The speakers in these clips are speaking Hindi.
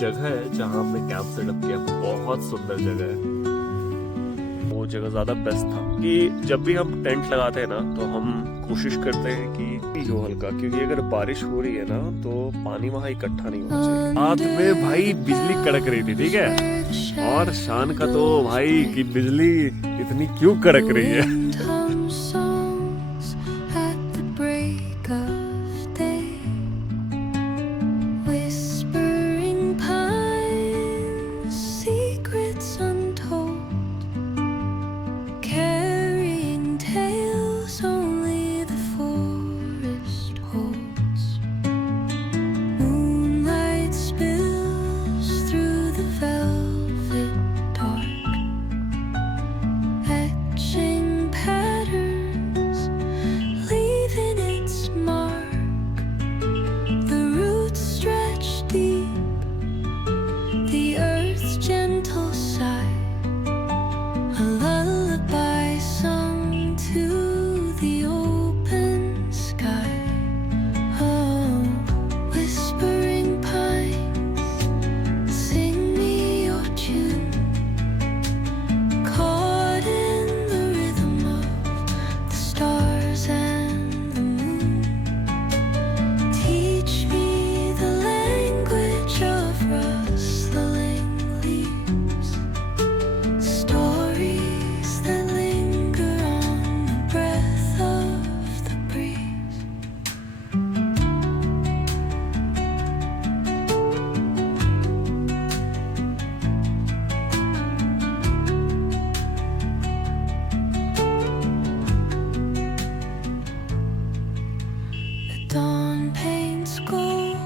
जगह है जहाँ हमने कैंप सेटअप किया, बहुत सुंदर जगह है। वो जगह ज्यादा बेस्ट था कि जब भी हम टेंट लगाते हैं ना तो हम कोशिश करते हैं कि हो हल्का, क्योंकि अगर बारिश हो रही है ना तो पानी वहाँ इकट्ठा नहीं होना चाहिए। रात में भाई बिजली कड़क रही थी, ठीक है, और शान का तो भाई कि बिजली इतनी क्यों कड़क रही है। Dawn paints gold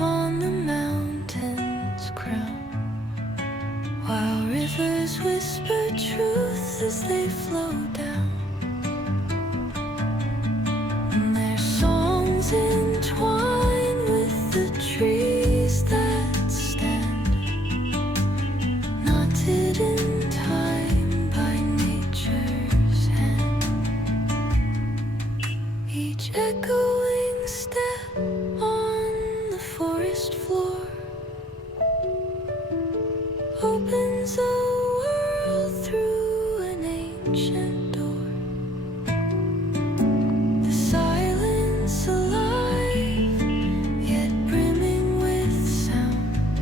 on the mountain's crown, while rivers whisper truth as they flow down. And their songs entwine with the trees that stand, knotted in time by nature's hand. Each echoing step on the forest floor opens a world through an ancient door. The silence alive, yet brimming with sound.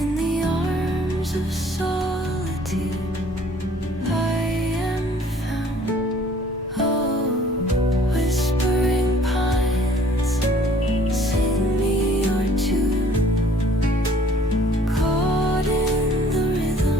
In the arms of solitude I am found. Oh, whispering pines, sing me your tune. Caught in the rhythm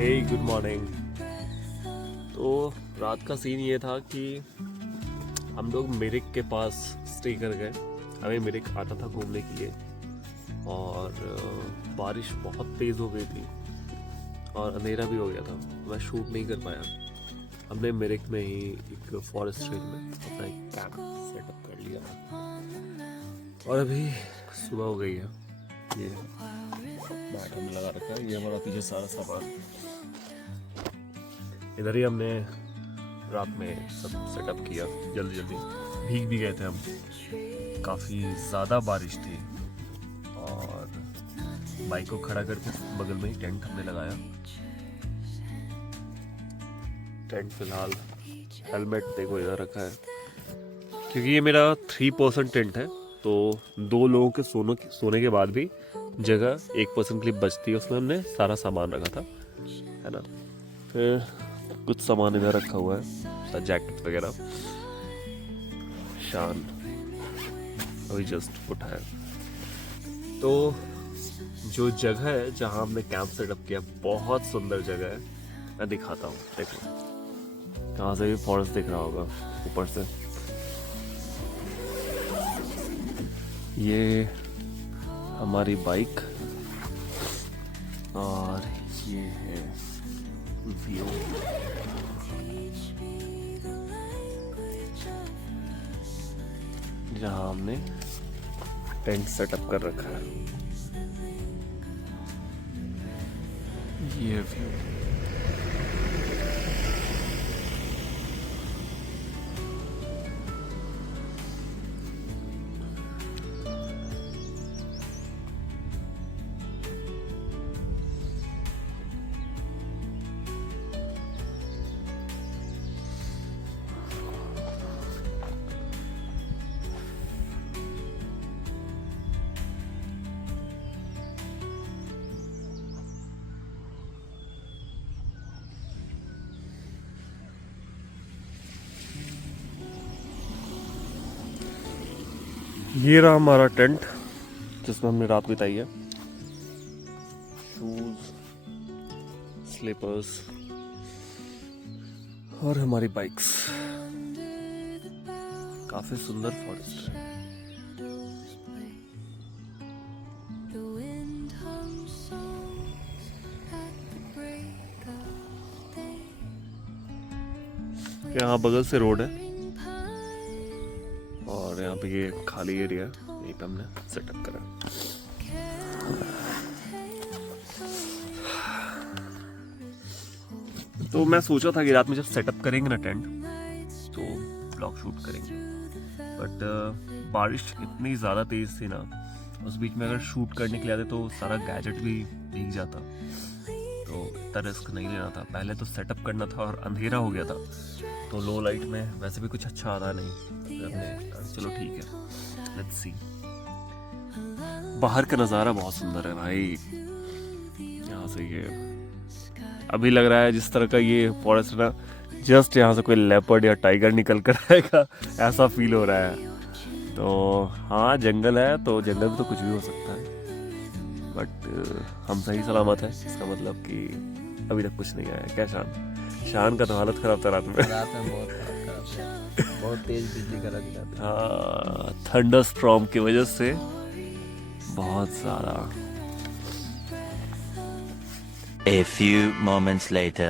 hey good morning. तो रात का सीन ये था कि हम लोग मिरिक के पास स्टे कर गए। हमें मिरिक आना था घूमने के लिए और बारिश बहुत तेज़ हो गई थी और अंधेरा भी हो गया था, मैं शूट नहीं कर पाया। हमने मिरिक में ही एक फॉरेस्ट रेंज में अपना एक कैंप सेटअप कर लिया और अभी सुबह हो गई है। ये बैट हमने लगा रखा है, ये हमारा पीछे सारा सामान इधर ही हमने रात में सब सेटअप किया। जल्दी जल्दी भीग भी गए थे हम, काफ़ी ज़्यादा बारिश थी और बाइक को खड़ा करके बगल में ही टेंट हमने लगाया। टेंट फिलहाल, हेलमेट देखो इधर रखा है क्योंकि ये मेरा 3% टेंट है, तो 2 लोगों के सोने के बाद भी जगह 1% के लिए बचती है। उसमें हमने सारा सामान रखा था, है ना। फिर कुछ सामान इधर रखा हुआ है, जैकेट वगैरह। शान अभी जस्ट उठा है। तो जो जगह है जहाँ हमने कैंप सेटअप किया, बहुत सुंदर जगह है। मैं दिखाता हूँ, देखो कहाँ से भी फॉरेस्ट दिख रहा होगा ऊपर से। ये हमारी बाइक और ये है व्यू। जहाँ हमने टेंट सेटअप कर रखा है, ये व्यू। ये रहा हमारा टेंट जिसमें हमने रात बिताई है। शूज, स्लीपर्स और हमारी बाइक्स। काफी सुंदर फॉरेस्ट है। यहाँ बगल से रोड है और यहाँ पे ये खाली एरिया है, यहीं पे हमने सेटअप करा। तो मैं सोचा था कि रात में जब सेटअप करेंगे ना टेंट तो ब्लॉग शूट करेंगे, बट बारिश इतनी ज़्यादा तेज़ थी ना, उस बीच में अगर शूट करने के लिए आते तो सारा गैजेट भी भीग जाता, तो इतना रिस्क नहीं लेना था। पहले तो सेटअप करना था और अंधेरा हो गया था, तो लो लाइट में वैसे भी कुछ अच्छा आता नहीं। चलो ठीक है, लेट्स सी। बाहर का नज़ारा बहुत सुंदर है भाई। यहाँ से ये अभी लग रहा है जिस तरह का ये फॉरेस्ट ना, जस्ट यहाँ से कोई लेपर्ड या टाइगर निकल कर आएगा, ऐसा फील हो रहा है। तो हाँ, जंगल है तो जंगल में तो कुछ भी हो सकता है, बट हम सही सलामत है, इसका मतलब कि अभी तक कुछ नहीं आया। क्या शान का तो हालत खराब था रात में। बहुत खराब था, बहुत तेज बिजली कड़ा दिखा था। हाँ, थंडर स्टॉर्म की वजह से बहुत ज़्यादा। A few moments later.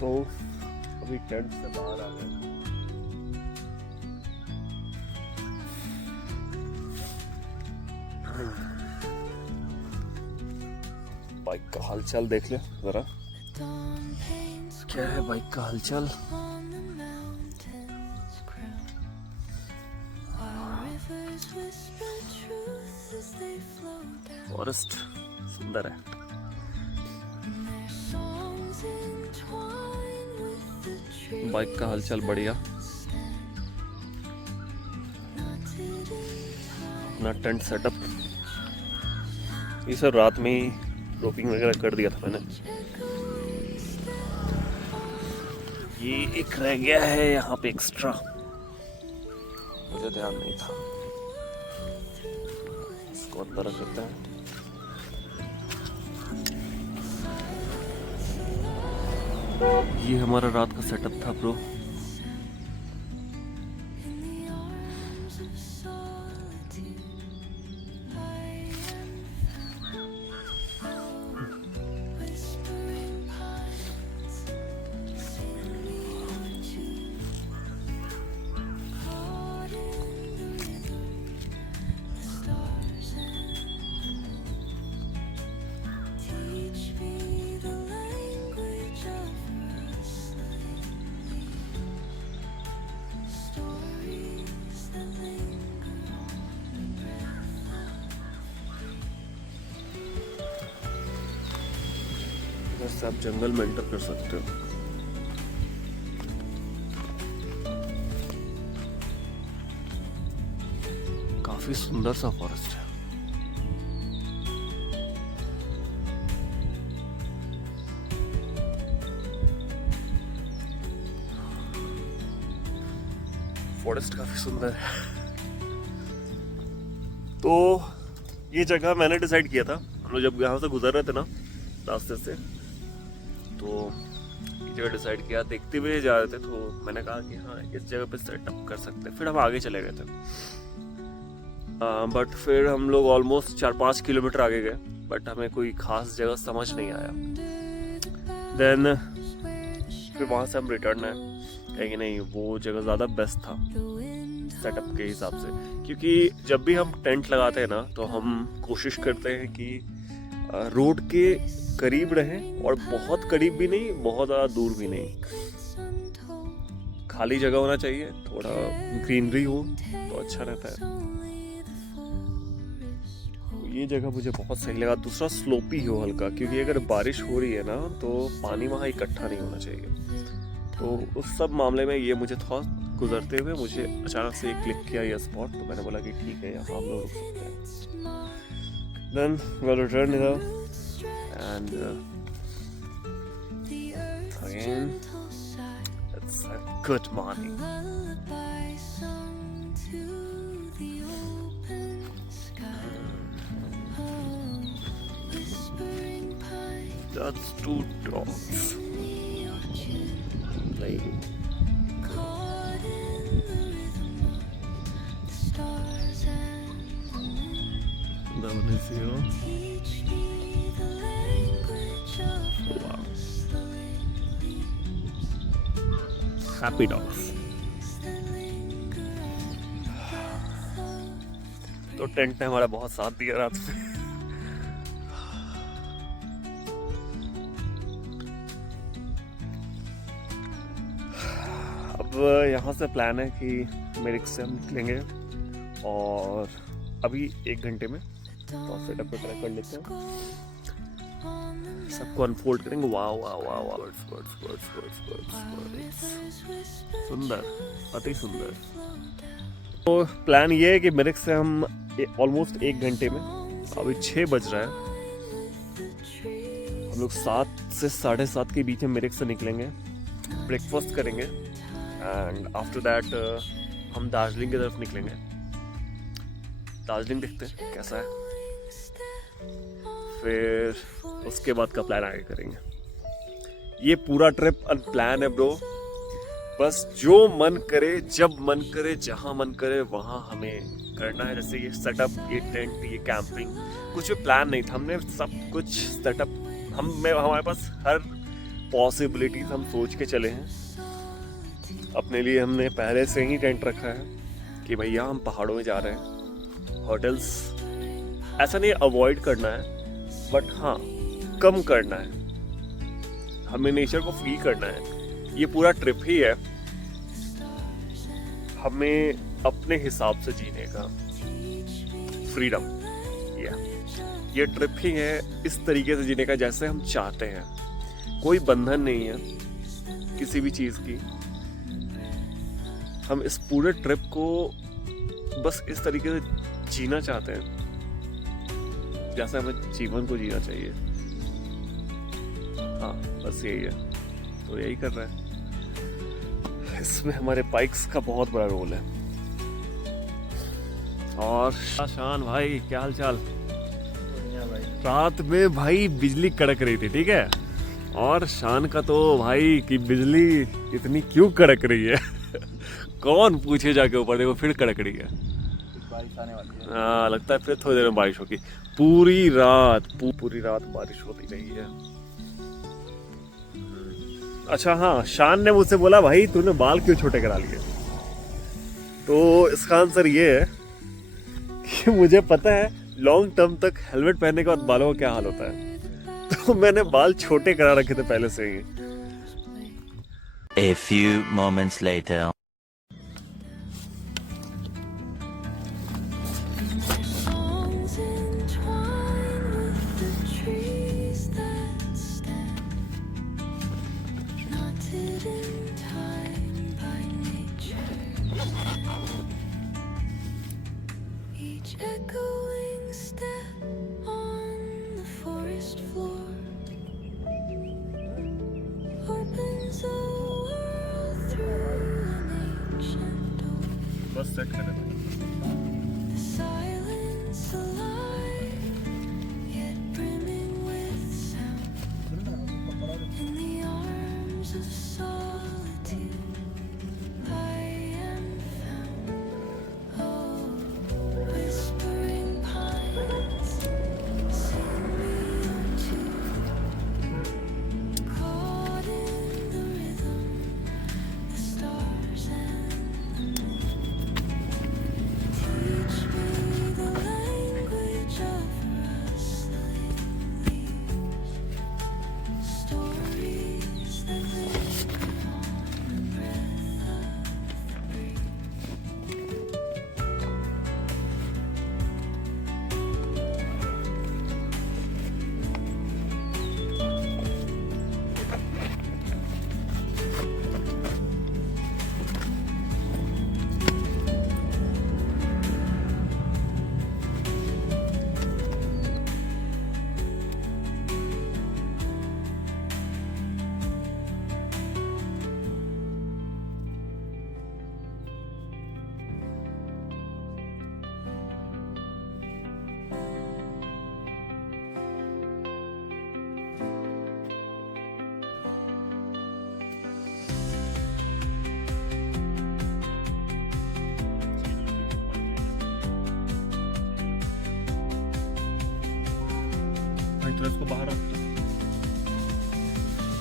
तो अभी टेंट से बाहर आ गए। बाइक का हालचाल देख ले जरा, क्या है बाइक का हालचाल। फॉरेस्ट सुंदर है। बाइक का हालचाल बढ़िया। अपना टेंट सेटअप ये सब रात में ही रोपिंग वगैरह कर दिया था मैंने। ये एक रह गया है यहाँ पे एक्स्ट्रा, मुझे ध्यान नहीं था। इसको अंदर रख देते हैं। ये हमारा रात का सेटअप था ब्रो। से आप जंगल में एंटर कर सकते हो। काफी सुंदर सा फॉरेस्ट है। फॉरेस्ट काफी सुंदर है। तो ये जगह मैंने डिसाइड किया था, हम लोग जब यहाँ से गुजर रहे थे ना रास्ते से, तो ये जगह डिसाइड किया, देखते हुए जा रहे थे, तो मैंने कहा कि हाँ इस जगह पे सेटअप कर सकते हैं। फिर हम आगे चले गए थे, बट फिर हम लोग ऑलमोस्ट 4-5 किलोमीटर आगे गए, बट हमें कोई खास जगह समझ नहीं आया। देन फिर वहाँ से हम रिटर्न आए, कहेंगे नहीं वो जगह ज़्यादा बेस्ट था सेटअप के हिसाब से, क्योंकि जब भी हम टेंट लगाते हैं ना तो हम कोशिश करते हैं कि रोड के करीब रहें, और बहुत करीब भी नहीं, बहुत ज़्यादा दूर भी नहीं, खाली जगह होना चाहिए, थोड़ा ग्रीनरी हो तो अच्छा रहता है। ये जगह मुझे बहुत सही लगा। दूसरा स्लोपी हो हल्का, क्योंकि अगर बारिश हो रही है ना तो पानी वहाँ इकट्ठा नहीं होना चाहिए। तो उस सब मामले में ये मुझे थोड़ा गुजरते हुए मुझे अचानक से क्लिक किया ये स्पॉट, तो मैंने बोला कि ठीक है यहाँ हम लोग रुक सकते हैं। Then we'll return here and again it's a good morning. That's 2 dogs playing. That one is here. Oh, wow. Happy dogs. तो टेंट ने हमारा बहुत साथ दिया रात में। अब यहाँ से प्लान है कि मेरिक से हम निकलेंगे, और अभी 1 घंटे में तो सेटअप वगैरह कर लेते हैं, सबको अनफोल्ड करेंगे। वाह वाह वाह वाह, सुंदर, अति सुंदर। तो प्लान ये है कि मेरिक से हम ऑलमोस्ट 1 घंटे में, अभी 6 बज रहा है, हम लोग 7 से 7:30 के बीच में मेरिक से निकलेंगे, ब्रेकफास्ट करेंगे, एंड आफ्टर दैट हम दार्जिलिंग की तरफ निकलेंगे। दार्जिलिंग देखते हैं कैसा है, फिर उसके बाद का प्लान आगे करेंगे। ये पूरा ट्रिप अनप्लान है ब्रो, बस जो मन करे, जब मन करे, जहाँ मन करे वहाँ हमें करना है। जैसे ये सेटअप, ये टेंट, ये कैंपिंग, कुछ भी प्लान नहीं था, हमने सब कुछ सेटअप, हमारे पास हर पॉसिबिलिटीज हम सोच के चले हैं। अपने लिए हमने पहले से ही टेंट रखा है कि भैया हम पहाड़ों में जा रहे हैं, होटल्स ऐसा नहीं अवॉइड करना है, बट हाँ कम करना है, हमें नेचर को फील करना है। ये पूरा ट्रिप ही है हमें अपने हिसाब से जीने का फ्रीडम, ये ट्रिप ही है इस तरीके से जीने का जैसे हम चाहते हैं। कोई बंधन नहीं है किसी भी चीज़ की। हम इस पूरे ट्रिप को बस इस तरीके से जीना चाहते हैं जैसे हमें जीवन को जीना चाहिए। हाँ बस यही है, तो यही कर रहे हैं। इसमें हमारे बाइक्स का बहुत बड़ा रोल है। और शान भाई क्या हाल चाल? बढ़िया भाई। रात में भाई बिजली कड़क रही थी, ठीक है, और शान का तो भाई कि बिजली इतनी क्यों कड़क रही है कौन पूछे जाके ऊपर, देखो फिर कड़क रही है। बारिश आने वाली है। हाँ लगता है फिर थोड़ी देर में बारिश होगी। पूरी रात बारिश होती रही है। अच्छा हाँ, शान ने मुझसे बोला भाई तूने बाल क्यों छोटे करा लिए, तो इसका आंसर ये है कि मुझे पता है लॉन्ग टर्म तक हेलमेट पहनने के बाद बालों का क्या हाल होता है, तो मैंने बाल छोटे करा रखे थे पहले से ही। A few moments later. Songs entwine with the trees that stand, knotted in time by nature's hand. Each echoing step on the forest floor opens a world through an ancient door. बस सेट कर The silence alive, yet brimming with sound. In the arms of solitude, I am found. Oh, whispering pines, sing me your tune. Caught in the rhythm, the stars and the moon. Teach me the language of rustling leaves, stories that linger on the breath of the breeze. तो इसको बाहर रख दो,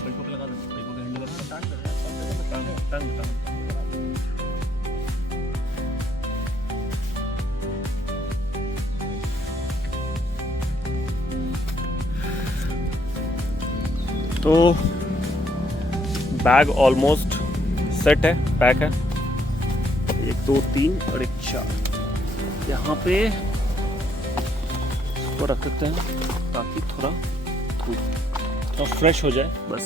बैको पे लगा दो, बैको के हैंडल पे टांग। तो बैग ऑलमोस्ट सेट है, पैक है। 1 2 3 और 1 4 यहाँ पे इसको रख सकते हैं ताकि थोड़ा फ्रेश हो जाए बस,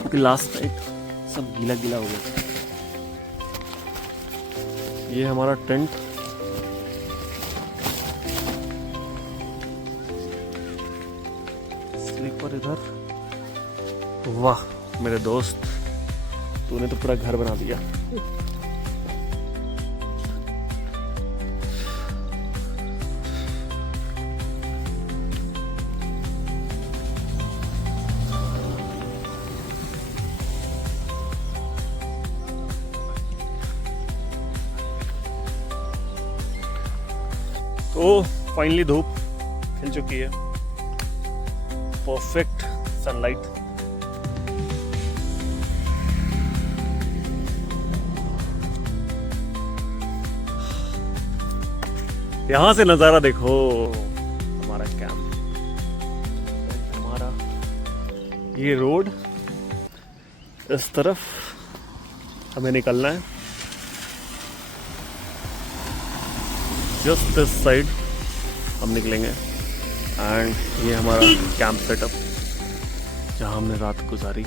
क्योंकि लास्ट नाइट सब गीला गीला हो गया। ये हमारा टेंट, स्लीपर इधर। वाह मेरे दोस्त, तूने तो पूरा घर बना दिया। तो फाइनली धूप खिल चुकी है, परफेक्ट सनलाइट। यहां से नजारा देखो, हमारा कैंप, हमारा ये रोड, इस तरफ हमें निकलना है, जस्ट दिस साइड हम निकलेंगे। एंड ये हमारा कैंप सेटअप जहाँ हमने रात गुजारी।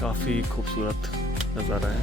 काफी खूबसूरत नज़ारा है।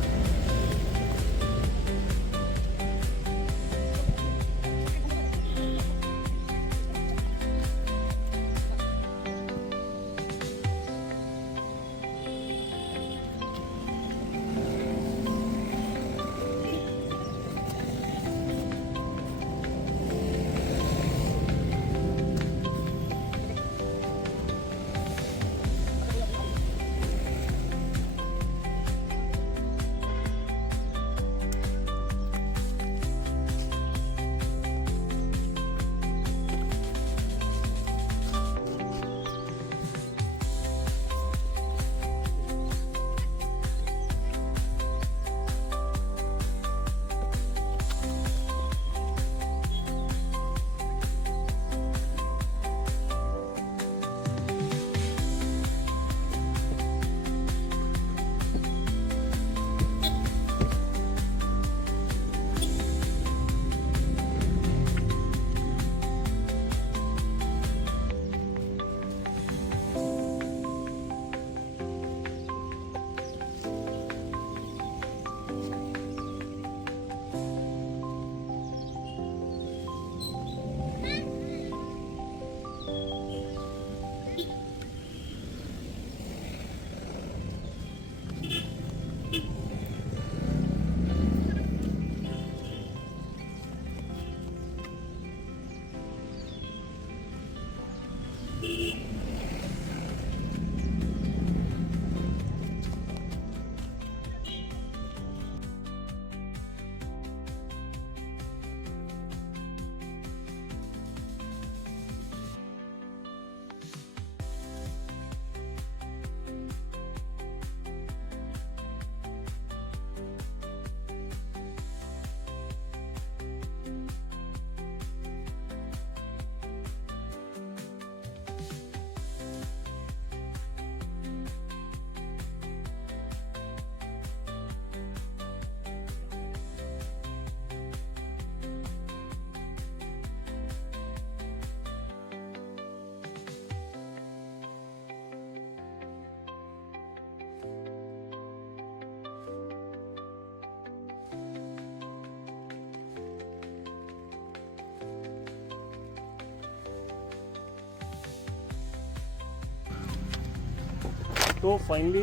तो फाइनली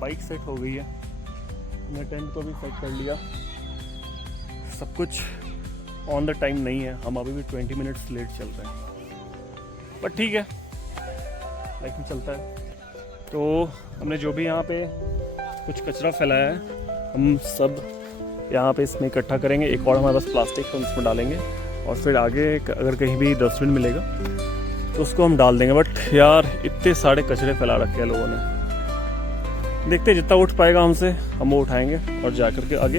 बाइक सेट हो गई है, हमने टेंट को भी सेट कर लिया, सब कुछ ऑन द टाइम नहीं है, हम अभी भी 20 मिनट्स लेट चल रहे हैं, बट ठीक है, लाइफ में चलता है। तो हमने जो भी यहाँ पे कुछ कचरा फैलाया है हम सब यहाँ पे इसमें इकट्ठा करेंगे, एक और हमारे पास प्लास्टिक है उसमें डालेंगे, और फिर आगे अगर कहीं भी डस्टबिन मिलेगा तो उसको हम डाल देंगे। बट यार इतने सारे कचरे फैला रखे हैं लोगों ने, देखते हैं जितना उठ पाएगा हमसे हम वो उठाएंगे, और जा कर के आगे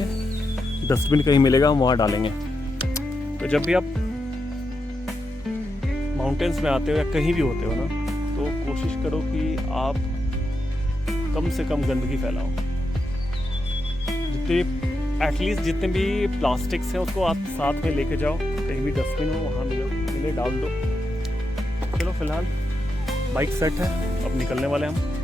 डस्टबिन कहीं मिलेगा हम वहाँ डालेंगे। तो जब भी आप माउंटेन्स में आते हो या कहीं भी होते हो ना, तो कोशिश करो कि आप कम से कम गंदगी फैलाओ, एटलीस्ट जितने भी प्लास्टिक्स हैं उसको आप साथ में लेके जाओ, कहीं भी डस्टबिन हो वहाँ मिले डाल दो। चलो फिलहाल बाइक सेट है, अब निकलने वाले हम।